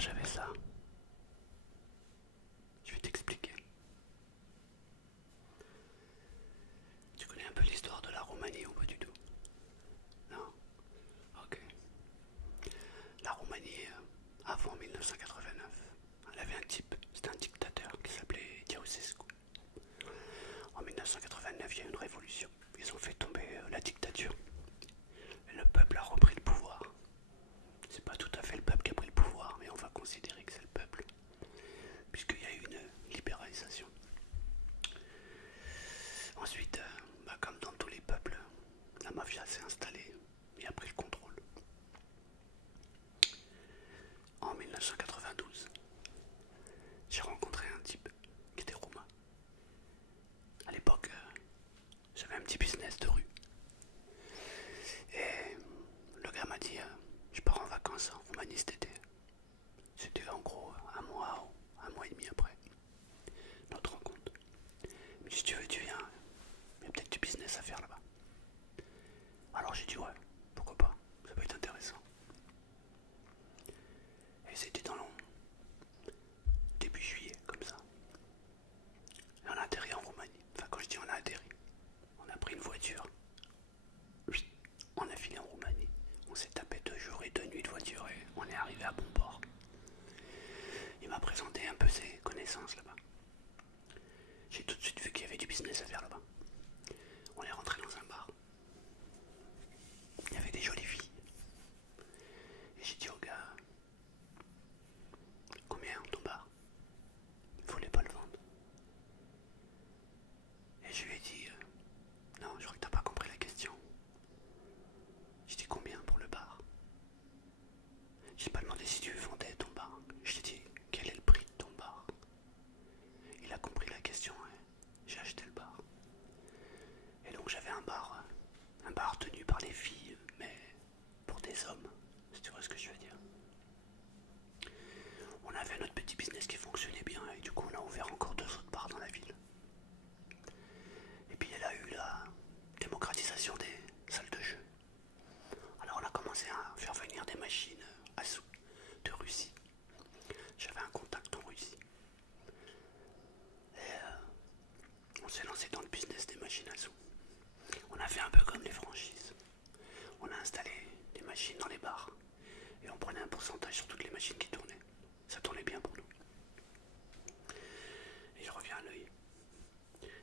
j'avais ça. Je vais t'expliquer. Tu connais un peu l'histoire de la Roumanie ou pas du tout? Non? Ok. La Roumanie, avant 1989, elle avait un type, c'était un dictateur qui s'appelait Ceausescu. En 1989, il y a eu une révolution. Ils ont fait tomber la dictature. Et le peuple a repris le pouvoir. C'est pas tout à fait le peuple qui a pris le pouvoir, mais on va considérer que c'est le peuple, puisqu'il y a eu une libéralisation. Ensuite, comme dans tous les peuples, la mafia s'est installée et a pris le contrôle. En 1992, j'ai rencontré un type qui était roumain. À l'époque, j'avais un petit business de rue. Et le gars m'a dit, je pars en vacances en Roumanie cet été. C'était en gros un mois et demi après notre rencontre. Il me dit, si tu veux, tu viens. Il y a peut-être du business à faire là-bas. Alors j'ai dit, ouais, pourquoi pas, ça peut être intéressant. Et c'était dans le début juillet, comme ça. Et on a atterri en Roumanie. Enfin, quand je dis on a atterri, on a pris une voiture. On a filé en Roumanie. On s'est tapé 2 jours et 2 nuits de voiture et on est arrivé à bon port. Il m'a présenté un peu ses connaissances là-bas. J'ai tout de suite vu qu'il y avait du business à faire là-bas. On est rentré dans un bar. Il y avait des jolies filles. Et j'ai dit au gars, combien ton bar? Il voulait pas le vendre. Et je lui ai dit, non, je crois que t'as pas compris la question. J'ai dit combien pour le bar? J'ai pas demandé si tu vendais ton bar. Je lui ai dit quel est le prix de ton bar. Il a compris la question et j'ai acheté le bar. Et donc j'avais un bar tenu par les filles, mais pour des hommes, si tu vois ce que je veux dire. On avait notre petit business qui fonctionnait bien et du coup on a ouvert encore 2 autres bars dans la ville. Et puis il y a eu la démocratisation des salles de jeu. Alors on a commencé à faire venir des machines à sous de Russie. J'avais un contact en Russie. Et on s'est lancé dans le business des machines à sous. On a fait un peu comme les franchises. On a installé des machines dans les bars. Et on prenait un pourcentage sur toutes les machines qui tournaient. Ça tournait bien pour nous. Et je reviens à l'œil.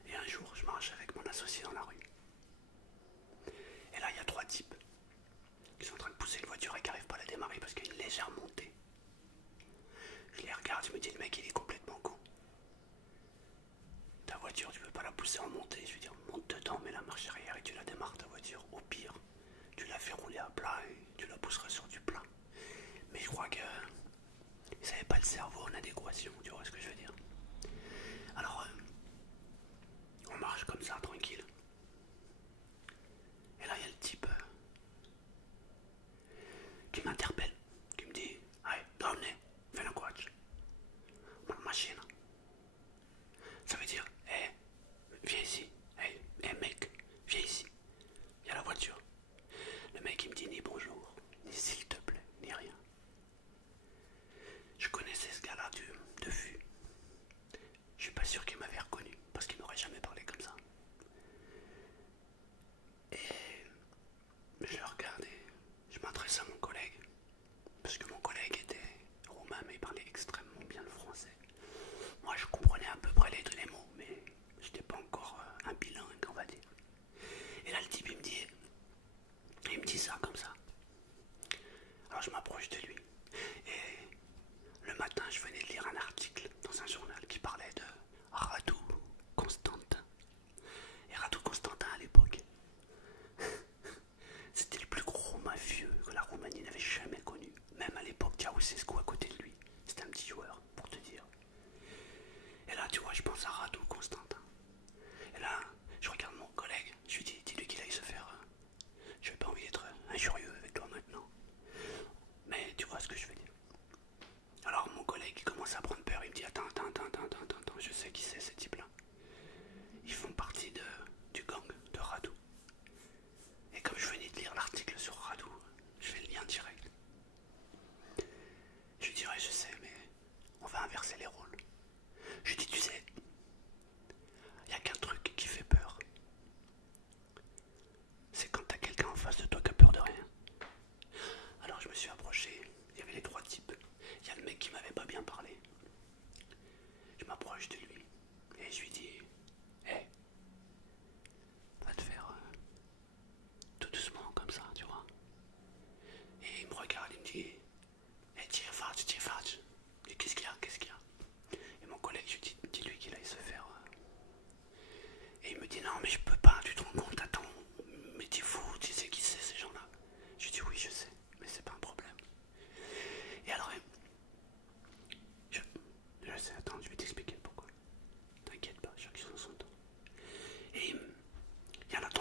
Et un jour, je marche avec mon associé dans la rue. Et là, il y a 3 types qui sont en train de pousser une voiture et qui n'arrivent pas à la démarrer parce qu'il y a une légère montée. Je les regarde, je me dis, le mec, il est complètement con. Ta voiture, tu peux pas la pousser en montée. Je veux dire, monte dedans, mets la marche arrière et tu la démarres ta voiture. Au pire, tu la fais rouler à plat et tu la pousseras sur du plat. Mais je crois que ils n'avaient pas le cerveau en adéquation, tu vois ce que je veux dire. Alors, on marche comme ça, tranquille. Et là, il y a le type qui m'interpelle, qui me dit, allez, donne, fais la quatch. Machine. Ça veut dire, hé, viens ici. Hé, mec, viens ici. Il y a la voiture. Le mec, il me dit ni bonjour, ni s'il te plaît, ni rien. Je connaissais ce gars-là de vue. Je suis pas sûr qu'il m'avait reconnu, parce qu'il m'aurait jamais parlé comme ça.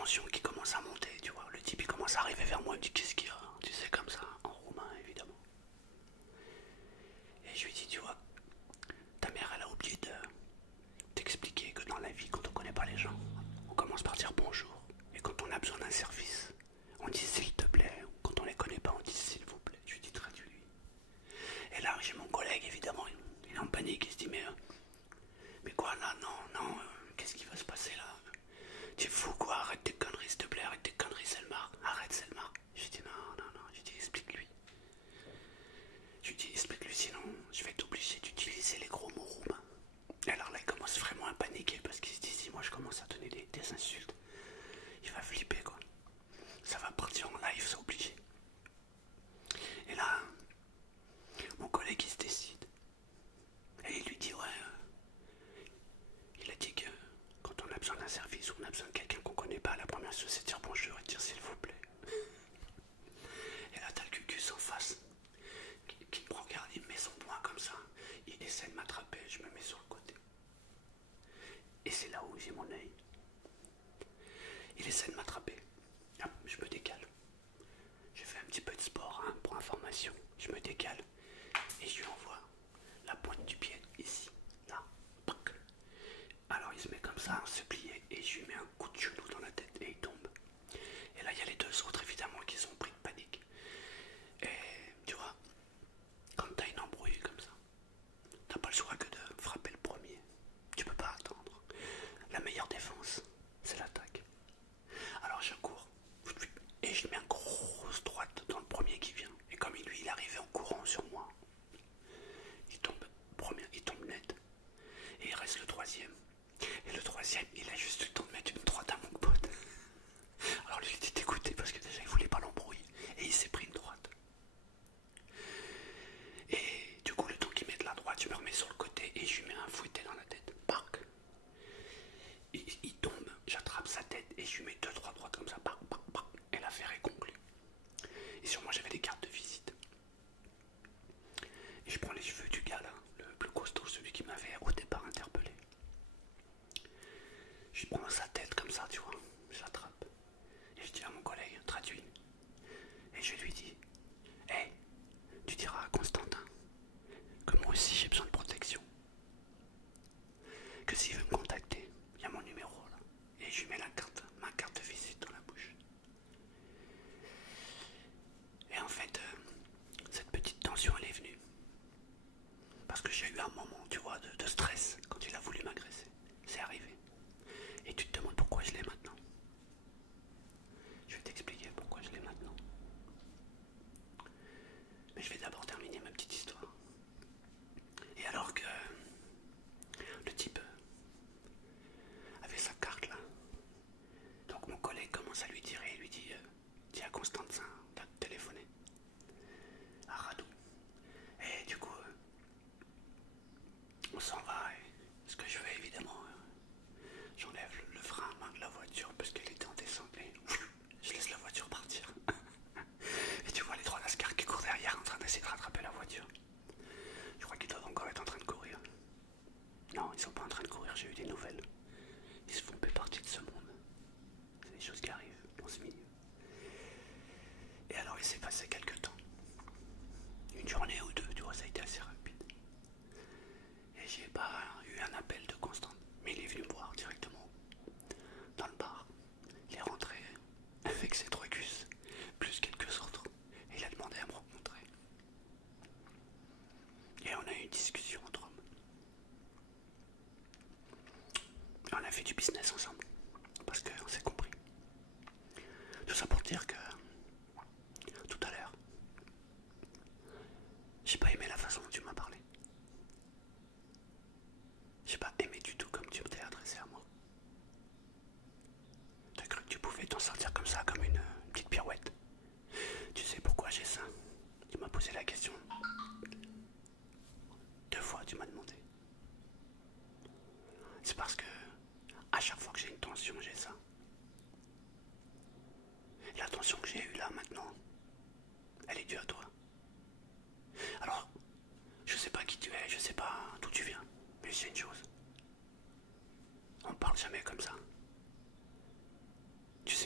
tension qui commence à monter, tu vois. Le type il commence à arriver vers moi, il me dit qu'est-ce qu'il y a, tu sais, comme ça, en roumain évidemment. Et je lui dis, tu vois, ta mère elle a oublié de t'expliquer que dans la vie, quand on connaît pas les gens, on commence par dire bonjour. Et quand on a besoin d'un service, on dit s'il te plaît. Quand on les connaît pas, on dit s'il vous plaît. Je lui dis traduis-lui. Et là j'ai mon collègue évidemment, il est en panique, il se dit mais quoi là, non, qu'est-ce qui va se passer là? T'es fou quoi, arrête tes conneries s'il te plaît, arrête tes conneries Selmar, arrête Selmar. Je lui dis non, je lui dis explique-lui. Je lui dis explique-lui sinon je vais être obligé d'utiliser les gros mots roumains. Et alors là il commence vraiment à paniquer parce qu'il se dit si moi je commence à donner des insultes, il va flipper quoi. Ça va partir en live, c'est obligé. Et là, mon collègue il se décide. Et il lui dit ouais, il a dit que quand on a besoin d'un service ou on a besoin de quelqu'un qu'on connaît pas, la première chose c'est de dire bonjour et de dire s'il vous plaît. Et là t'as le cucus en face qui me prend garde, il me met son poing comme ça, il essaie de m'attraper, je me mets sur le côté. Et c'est là où j'ai mon œil. Il essaie de m'attraper. Hop, je me décale. J'ai fait un petit peu de sport hein, pour information. Je me décale et je lui envoie la pointe du pied ici, là. Alors il se met comme ça, se plier et je lui mets un coup de genou dans la tête et il tombe. Et là il y a les deux autres évidemment qui sont pris de panique. Et tu vois, quand t'as une embrouille comme ça, t'as pas le choix que de frapper le premier. Tu peux pas attendre. La meilleure défense, c'est l'attaque. Alors je cours et je mets une grosse droite dans le premier qui vient. Et comme lui il arrivait en courant sur moi, il tombe net. Et il reste le troisième. Et le troisième, il a juste eu le temps de mettre une droite à mon pote. Alors lui il était dégoûté parce que déjà il voulait pas l'embrouille. Et il s'est pris une droite. Et du coup le temps qu'il met de la droite, je me remets sur le côté et je lui mets un fouetté dans la tête. Parc. Il tombe, j'attrape sa tête et je lui mets 2-3 droites comme ça. Parc. Et l'affaire est conclue. Et sur moi j'avais des cartes de visite. Et je prends les cheveux du gars là, le plus costaud, celui qui m'avait au départ interpellé. Je prends sa tête comme ça, tu vois, je l'attrape. Et je dis à mon collègue, traduis. Et je lui dis, hé, tu diras à Constantin que moi aussi j'ai besoin de protection. Que s'il veut me contacter, il y a mon numéro là. Et je lui mets ma carte de visite dans la bouche. Et en fait, cette petite tension elle est venue. Parce que j'ai eu un moment, tu vois, de stress quand il a voulu m'agresser. C'est arrivé. Et tu te demandes pourquoi je l'ai maintenant. Je vais t'expliquer pourquoi je l'ai maintenant. Mais je vais d'abord terminer ma petite histoire. Et alors que le type avait sa carte là, donc mon collègue commence à lui dire et il lui dit dis à Constantin de téléphoner à Radou. Et du coup, on s'en va. Et ce que je fais évidemment, j'enlève le frein à main de la voiture parce qu'elle était en descente et je laisse la voiture partir. Et tu vois les trois lascars qui courent derrière en train d'essayer de rattraper la voiture. Je crois qu'ils doivent encore être en train de courir. Non, ils sont pas en train de courir, j'ai eu des nouvelles. Ils se font partie de ce monde. C'est des choses qui arrivent dans ce milieu. Et alors il s'est passé quelques temps. Une journée ou deux, tu vois, ça a été assez rapide. Et j'ai pas eu un appel de Constant. Mais il est venu me voir directement dans le bar. Il est rentré avec ses trois gus, plus quelques autres. Et il a demandé à me rencontrer. Et on a eu une discussion entre hommes. Et on a fait du business ensemble. Parce qu'on s'est compris. Tout ça pour dire que tout à l'heure, j'ai pas aimé la façon dont tu m'as parlé. J'ai pas aimé du tout comme tu t'es adressé à moi. T'as cru que tu pouvais t'en sortir comme ça, comme une petite pirouette. Tu sais pourquoi j'ai ça? Tu m'as posé la question. 2 fois tu m'as demandé. C'est parce que à chaque fois que j'ai une tension, j'ai ça. Et la tension que j'ai eue là maintenant, elle est due à toi. Alors, je sais pas qui tu es, je sais pas d'où tu viens, mais c'est une chose. On parle jamais comme ça. Tu sais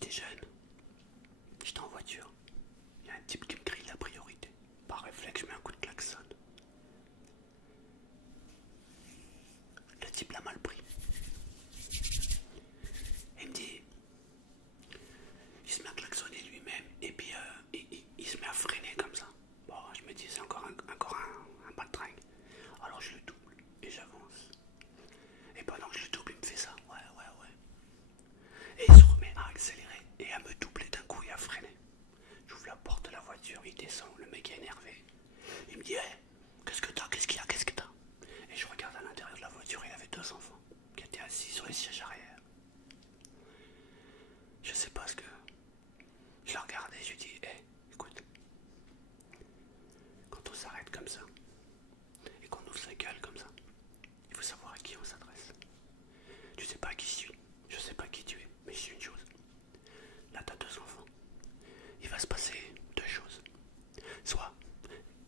j'étais jeune, j'étais en voiture. Il y a un type qui me crie la priorité. Par réflexe, je mets un coup de klaxon. Le type l'a mal pris. Il me dit, il se met à klaxonner lui-même et puis il se met à freiner comme ça. Bon, je me dis, c'est encore un baltringue. Alors je le double et j'avance. Et pendant que je le double, il me fait ça. Ouais. Et il se remet à accélérer et à me doubler d'un coup et à freiner. J'ouvre la porte de la voiture, il descend, le mec est énervé. Il me dit, hey, qu'est-ce que t'as? Qu'est-ce qu'il y a? Qu'est-ce que t'as? Et je regarde à l'intérieur de la voiture, il avait 2 enfants qui étaient assis sur les sièges arrière. Je sais pas ce que... Je la regardais et je lui dis, hey, écoute, quand on s'arrête comme ça, et qu'on ouvre sa gueule comme ça, il faut savoir à qui on s'adresse. Tu sais pas à qui je suis, je sais pas qui tu es, mais je suis une chose. Là, t'as 2 enfants. Il va se passer 2 choses. Soit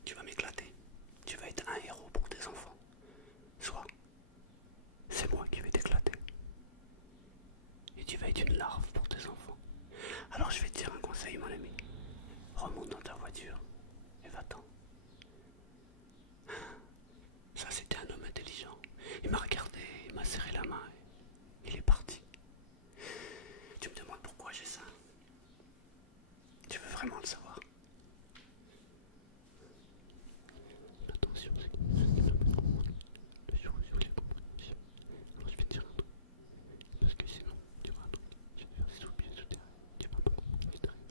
tu vas m'éclater, tu vas être un héros pour tes enfants. Soit c'est moi qui vais t'éclater. Et tu vas être une larve pour tes enfants. Alors je vais te dire un conseil, mon ami. Remonte dans ta voiture et va-t'en. Ça, c'était un homme intelligent. Il m'a regardé, il m'a serré la main et il est parti. Tu me demandes pourquoi j'ai ça? Tu veux vraiment le savoir? Attention, c'est le jour où j'ai compris. Alors je vais te dire un truc. Parce que sinon, tu vois un truc. Je vais te faire sous pied sous terre. Tu vas pas comprendre ce qui t'arrive.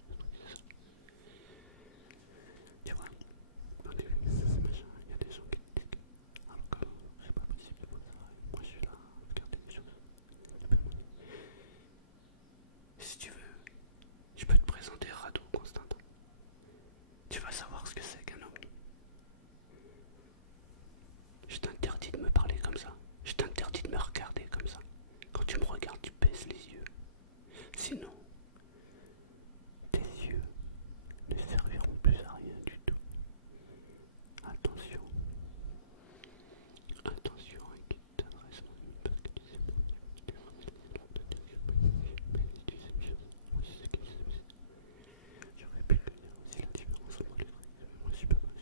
Tu vois, dans les machins, il y a des gens qui te disent que alors que c'est pas possible de faire ça. Moi je suis là à regarder les choses. Si tu veux, je peux te présenter Rado Constantin. Tu vas savoir ce que c'est qu'un homme. Je t'interdis de me parler comme ça. Je t'interdis de me regarder comme ça. Quand tu me regardes, tu baisses les yeux. Sinon, tes yeux ne serviront plus à rien du tout. Attention. Attention à qui tu t'adresses, parce que tu sais pas. Mais si tu sais une chose, moi je sais que je sais. J'aurais pu le dire aussi la différence entre les trucs, mais moi je suis pas mal.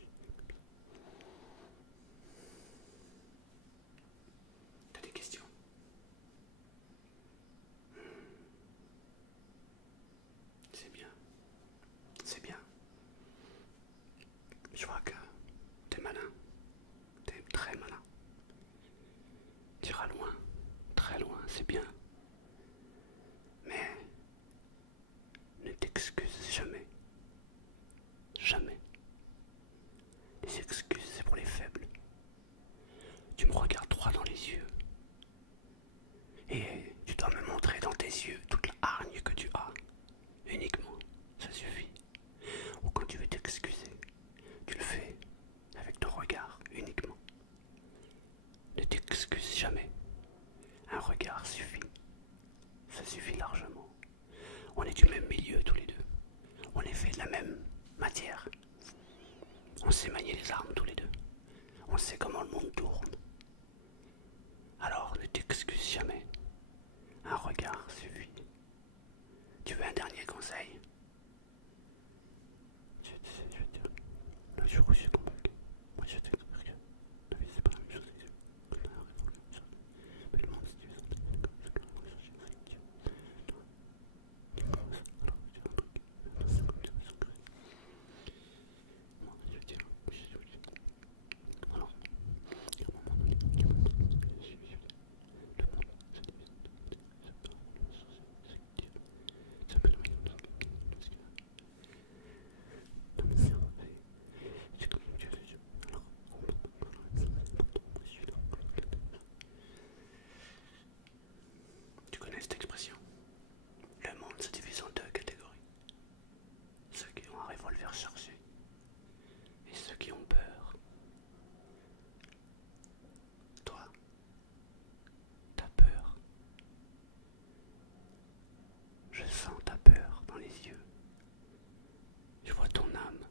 T'as des questions? C'est bien. C'est bien. Je vois que t'es malin. T'es très malin. T'iras loin. Très loin, c'est bien. Mais ne t'excuse jamais. Jamais. Les excuses, c'est pour les faibles. Tu me regardes droit dans les yeux. Et tu dois me montrer dans tes yeux toute la hargne que tu as. Uniquement. Ça suffit. Ou quand tu veux t'excuser, tu le fais avec ton regard uniquement. Ne t'excuse jamais. Un regard suffit. Ça suffit largement. On est du même milieu tous les deux. On est fait de la même matière. On sait manier les armes tous les deux. On sait comment le monde tourne. Alors ne t'excuse jamais. Un regard suffit. Tu veux un dernier conseil? Je vais te dire. Le jour où j'ai compris, moi je t'ai compris que la vie c'est pas la même chose que qu'on a raison comme ça. Mais le monde c'est divisé en deux, comme ça qu'on va chercher ça qui alors je dis un truc, c'est comme tu vas s'en moi je veux dire, alors, il y a un moment donné, le monde se divise en deux, c'est pas ça s'appelle le monde parce que dans mon cerveau c'est comme tu as les yeux. Alors on peut pas parler de ça, c'est important, moi je suis là. Tu connais cette expression? Le monde se divise en 2 catégories. Ceux qui ont un revolver chargé et ceux qui ont peur. Toi, t'as peur. Je sens ta peur dans les yeux. Je vois ton âme.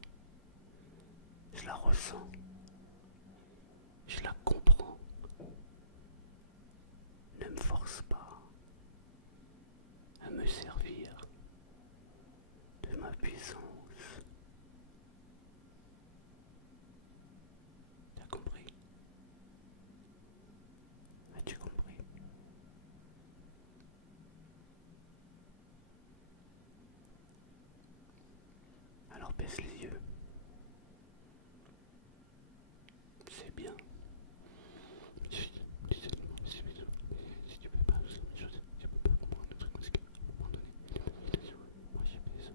Je la ressens. Je la comprends. Ne me force pas à me servir baisse les yeux. C'est bien. Si tu peux pas faire une chose, tu peux pas comprendre le truc parce qu'à un moment donné, moi j'ai fait ça.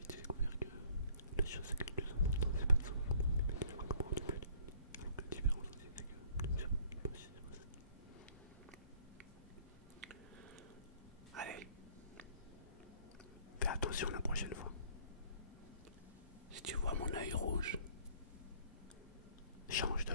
Et j'ai découvert que la chose c'est que le plus important c'est pas de savoir comment tu peux. Alors que la différence aussi c'est que bien sûr, moi aussi c'est pas ça. Allez, fais attention la prochaine fois. Si tu vois mon œil rouge, change de